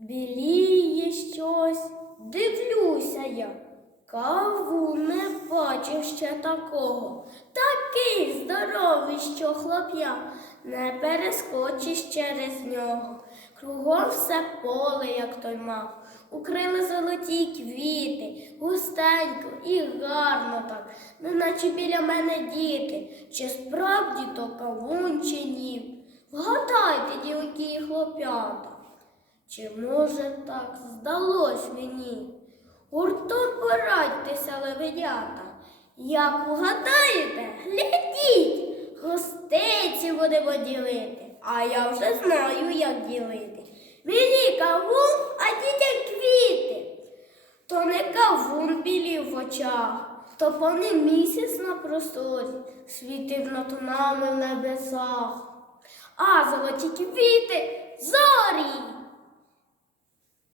Біліє щось, дивлюся я. Каву не бачив ще такого. Такий здоровий, що хлоп'я не перескочиш через нього. Кругом все поле, як той мав. Укрили золоті квіти, густенько і гарно так, неначе біля мене діти. Чи справді то кавун чи ні? Вгадайте, дівки і хлоп'ята. Чи може так здалось мені? Гуртом порадьтеся, лебедята. Як угадаєте, глядіть, гостиці будемо ділити, а я вже знаю, як ділити. Мені кавун, а дітям квіти. То не кавун білів в очах, то повний місяць на просторі світив над нами в небесах. А золоті квіти